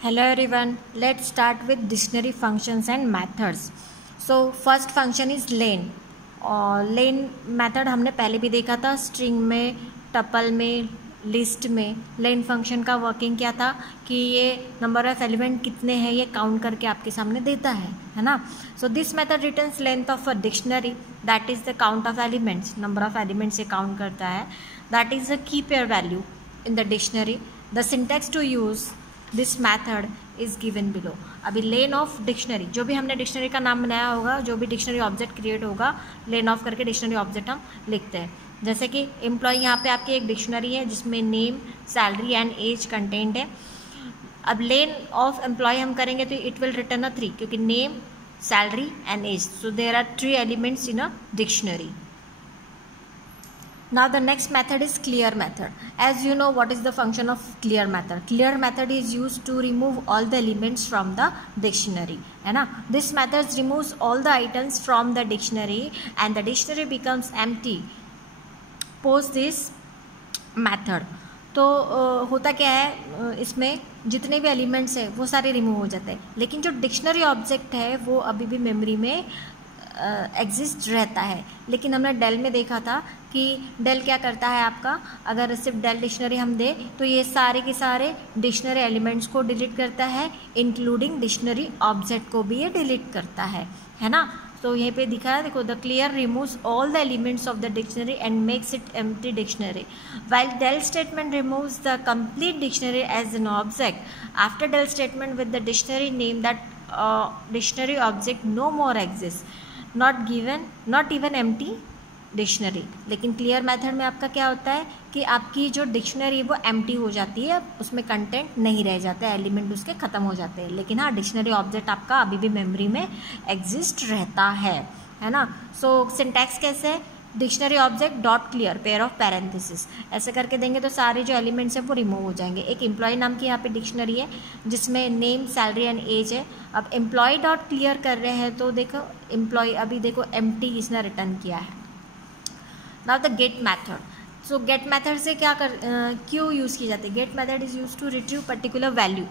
Hello everyone, let's start with dictionary functions and methods. So first function is len. Lane method हमने पहले भी देखा था string में, टपल में, लिस्ट में. लेन फंक्शन का वर्किंग क्या था कि ये नंबर ऑफ एलिमेंट कितने हैं ये काउंट करके आपके सामने देता है ना. So this method returns length of a dictionary, that is the count of elements, number of elements से काउंट करता है. That is the key pair value in the dictionary. The syntax to use this method is given below. अभी len of dictionary, जो भी हमने dictionary का नाम बनाया होगा, जो भी डिक्शनरी ऑब्जेक्ट क्रिएट होगा, लेन ऑफ करके डिक्शनरी ऑब्जेक्ट हम लिखते हैं. जैसे कि एम्प्लॉय, यहाँ पे आपकी एक डिक्शनरी है जिसमें name, salary and age content है. अब लेन ऑफ एम्प्लॉय हम करेंगे तो इट विल रिटर्न अ 3, क्योंकि name, salary and age, so there are 3 elements in a dictionary. Now the next method is clear method. As you know, what is the function of clear method? Clear method is used to remove all the elements from the dictionary, है ना. This method removes all the items from the dictionary and the dictionary becomes empty post this method. तो होता क्या है, इसमें जितने भी elements है वो सारे रिमूव हो जाते हैं, लेकिन जो डिक्शनरी ऑब्जेक्ट है वो अभी भी मेमोरी में एग्जिस्ट रहता है. लेकिन हमने डेल में देखा था कि डेल क्या करता है आपका, अगर सिर्फ डेल डिक्शनरी हम दे तो ये सारे के सारे डिक्शनरी एलिमेंट्स को डिलीट करता है, इंक्लूडिंग डिक्शनरी ऑब्जेक्ट को भी ये डिलीट करता है ना. तो यहीं पे दिखा है, देखो, the clear removes all the elements of the dictionary and makes it empty dictionary, while del statement removes the complete dictionary as an object. After del statement with the dictionary name, that dictionary object no more exists, not even empty dictionary. लेकिन clear method में आपका क्या होता है कि आपकी जो dictionary वो एम्प्टी हो जाती है, उसमें कंटेंट नहीं रह जाता है, एलिमेंट उसके ख़त्म हो जाते हैं, लेकिन हाँ डिक्शनरी ऑब्जेक्ट आपका अभी भी मेमोरी में एग्जिस्ट रहता है ना. सो सिंटैक्स कैसे है, dictionary object dot clear pair of parenthesis, ऐसे करके देंगे तो सारे जो एलिमेंट्स हैं वो रिमूव हो जाएंगे. एक एम्प्लॉय नाम की यहाँ पे डिक्शनरी है जिसमें नेम, सैलरी एंड एज है. अब एम्प्लॉय डॉट क्लियर कर रहे हैं तो देखो एम्प्लॉय अभी देखो एम्प्टी इसने रिटर्न किया है. Now the get method. So get method से क्यों यूज़ की जाती है, get method is use to retrieve particular value.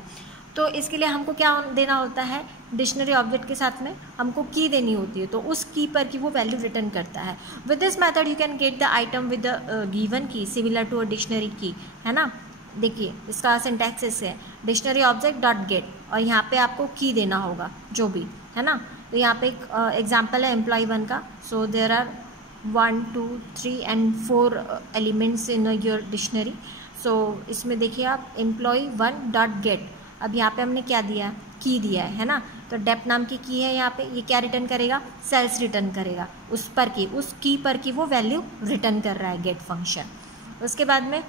तो इसके लिए हमको क्या देना होता है, डिक्शनरी ऑब्जेक्ट के साथ में हमको की देनी होती है, तो उस की पर की वो वैल्यू रिटर्न करता है. With this method you can get the item with the given की सिमिलर टू अ डिक्शनरी की, है ना. देखिए इसका सिंटैक्स ऐसे है, डिक्शनरी ऑब्जेक्ट डॉट गेट, और यहाँ पे आपको की देना होगा जो भी, है ना. तो यहाँ पे एक एग्जाम्पल है एम्प्लॉय 1 का. So there are 1, 2, 3 and 4 elements in your dictionary. So इसमें देखिए आप एम्प्लॉय 1 डॉट गेट, अब यहाँ पे हमने क्या दिया, की दिया है ना. तो डेप नाम की है यहाँ पे, ये क्या रिटर्न करेगा, सेल्स रिटर्न करेगा, उस पर की, उस की पर की वो वैल्यू रिटर्न कर रहा है गेट फंक्शन. उसके बाद में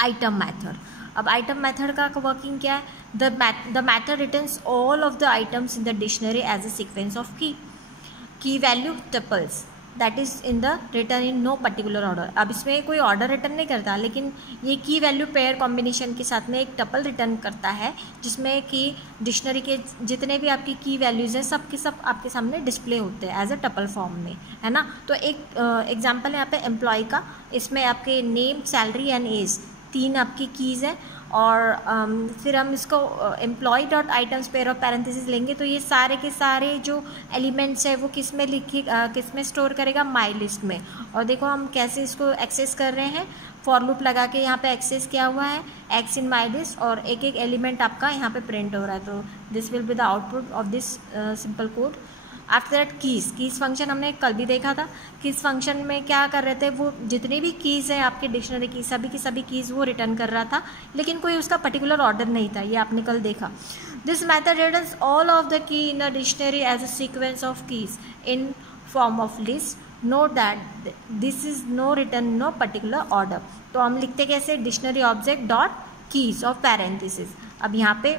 आइटम मैथड. अब आइटम मैथड का वर्किंग क्या है, the method returns all of the items in the dictionary as a sequence of key value tuples, that is in the return in no particular order. अब इसमें कोई order return नहीं करता, लेकिन ये की वैल्यू पेयर कॉम्बिनेशन के साथ में एक टपल रिटर्न करता है, जिसमें कि डिक्शनरी के जितने भी आपकी की वैल्यूज़ हैं सब के सब आपके सामने डिस्प्ले होते हैं एज अ टपल फॉर्म में, है ना. तो एक एग्जाम्पल है यहाँ पे एम्प्लॉय का, इसमें आपके नेम, सैलरी एंड एज 3 आपकी कीज़ हैं, और फिर हम इसको employ dot items pair of parenthesis लेंगे तो ये सारे के सारे जो एलिमेंट्स है वो किस में स्टोर करेगा, माई लिस्ट में. और देखो हम कैसे इसको एक्सेस कर रहे हैं, फॉर लूप लगा के यहाँ पे एक्सेस किया हुआ है, एक्स इन माई लिस्ट, और एक एक एलिमेंट आपका यहाँ पे प्रिंट हो रहा है. तो this will be the output of this simple code. After that keys function हमने कल भी देखा था. कीज़ फंक्शन में क्या कर रहे थे, वो जितने भी कीज़ हैं आपके डिक्शनरी की सभी कीज़ वो रिटर्न कर रहा था, लेकिन कोई उसका पर्टिकुलर ऑर्डर नहीं था, ये आपने कल देखा. This method returns all of the key in a dictionary as a sequence of keys in form of list. Note that this is no return no particular order. तो हम लिखते कैसे, dictionary object dot keys of parenthesis. अब यहाँ पे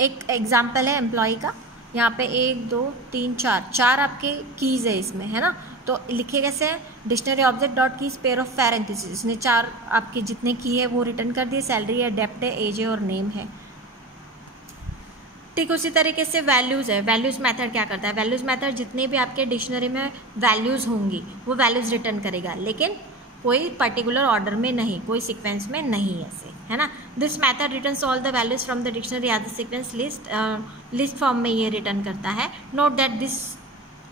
एक example है employee का, यहाँ पे 1, 2, 3, 4 आपके कीज़ है इसमें, है ना. तो लिखे कैसे हैं, dictionary object dot keys pair of parenthesis, इसने 4 आपके जितने की है वो रिटर्न कर दिए, सैलरी है, डेप्ट है, एज है और नेम है. ठीक उसी तरीके से वैल्यूज़ है. वैल्यूज़ मैथड क्या करता है, वैल्यूज़ मैथड जितने भी आपके डिक्शनरी में वैल्यूज़ होंगी वो वैल्यूज़ रिटर्न करेगा, लेकिन कोई पर्टिकुलर ऑर्डर में नहीं, कोई सीक्वेंस में नहीं, ऐसे है ना। This method returns all the values from the dictionary as the sequence list form में ये रिटर्न करता है। Note that this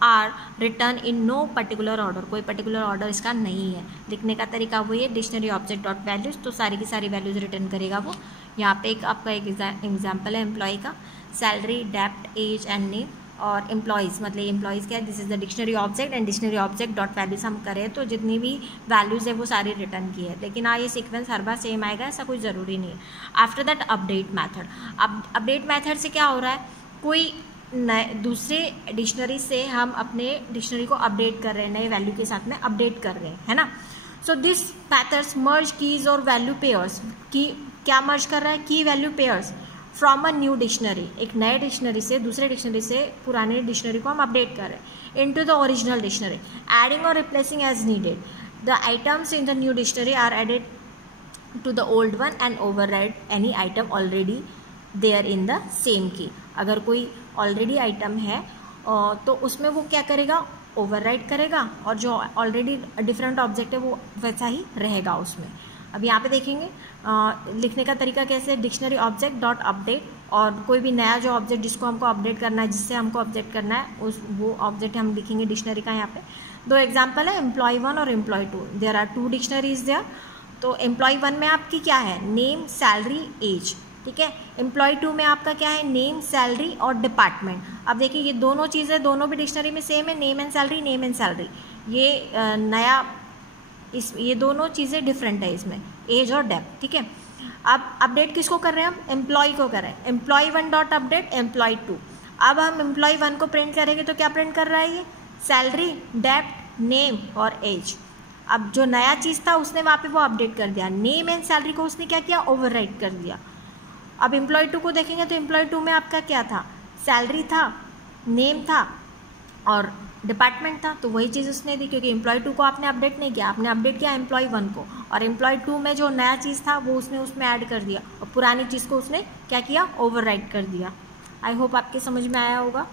are return in no particular order, कोई पर्टिकुलर ऑर्डर इसका नहीं है। लिखने का तरीका वही है, डिक्शनरी ऑब्जेक्ट डॉट वैल्यूज, तो सारी की सारी वैल्यूज रिटर्न करेगा वो। यहाँ पे एक आपका एक एग्जाम्पल है एम्प्लॉय का, salary, dept, age and name, और एम्प्लॉयज़ मतलब एम्प्लॉयज़ क्या है, this is the dictionary object and dictionary object dot values हम करें तो जितनी भी वैल्यूज़ है वो सारी रिटर्न की है। लेकिन हाँ, ये सीक्वेंस हर बार सेम आएगा ऐसा कोई ज़रूरी नहीं है। आफ्टर दैट अपडेट मैथड, अब अपडेट मैथड से क्या हो रहा है, कोई नए दूसरे डिक्शनरी से हम अपने डिक्शनरी को अपडेट कर रहे हैं, नए वैल्यू के साथ में अपडेट कर रहे हैं, है ना। So this methods merge keys और वैल्यू पेयर्स, की क्या मर्ज कर रहा है, की value pairs from a new dictionary, एक नए डिक्शनरी से दूसरे डिक्शनरी से पुराने डिक्शनरी को हम अपडेट कर रहे हैं, into the original dictionary, adding और replacing as needed. The items in the new dictionary are added to the old one and override any item already there in the same key. अगर कोई already item है तो उसमें वो क्या करेगा, override करेगा, और जो ऑलरेडी डिफरेंट ऑब्जेक्ट है वो वैसा ही रहेगा उसमें। अब यहाँ पे देखेंगे लिखने का तरीका कैसे, डिक्शनरी ऑब्जेक्ट डॉट अपडेट, और कोई भी नया जो ऑब्जेक्ट जिसको हमको अपडेट करना है, जिससे हमको अपडेट करना है, उस वो ऑब्जेक्ट हम लिखेंगे डिक्शनरी का। यहाँ पे दो एग्जाम्पल है, एम्प्लॉय 1 और employee 2। There are 2 dictionaries there. तो एम्प्लॉय 1 में आपकी क्या है, नेम, सैलरी, एज, ठीक है। एम्प्लॉय 2 में आपका क्या है, नेम, सैलरी और डिपार्टमेंट। अब देखिए ये दोनों चीज़ें दोनों भी डिक्शनरी में सेम है, name and salary, name and salary. ये नया ये दोनों चीज़ें डिफरेंट है इसमें, एज और डेप्थ, ठीक है। अब अपडेट किसको कर रहे हैं हम, एम्प्लॉय को कर रहे हैं, एम्प्लॉय 1 डॉट अपडेट एम्प्लॉय 2। अब हम एम्प्लॉय 1 को प्रिंट करेंगे तो क्या प्रिंट कर रहा है ये, सैलरी, डेप्थ, नेम और एज। अब जो नया चीज़ था उसने वहाँ पे वो अपडेट कर दिया, नेम एंड सैलरी को उसने क्या किया, ओवरराइट कर दिया। अब एम्प्लॉय 2 को देखेंगे तो एम्प्लॉय 2 में आपका क्या था, सैलरी था, नेम था और डिपार्टमेंट था, तो वही चीज़ उसने दी, क्योंकि एम्प्लॉय 2 को आपने अपडेट नहीं किया, आपने अपडेट किया एम्प्लॉय 1 को, और एम्प्लॉय 2 में जो नया चीज़ था वो उसने उसमें ऐड कर दिया, और पुरानी चीज़ को उसने क्या किया, ओवरराइड कर दिया। आई होप आपके समझ में आया होगा।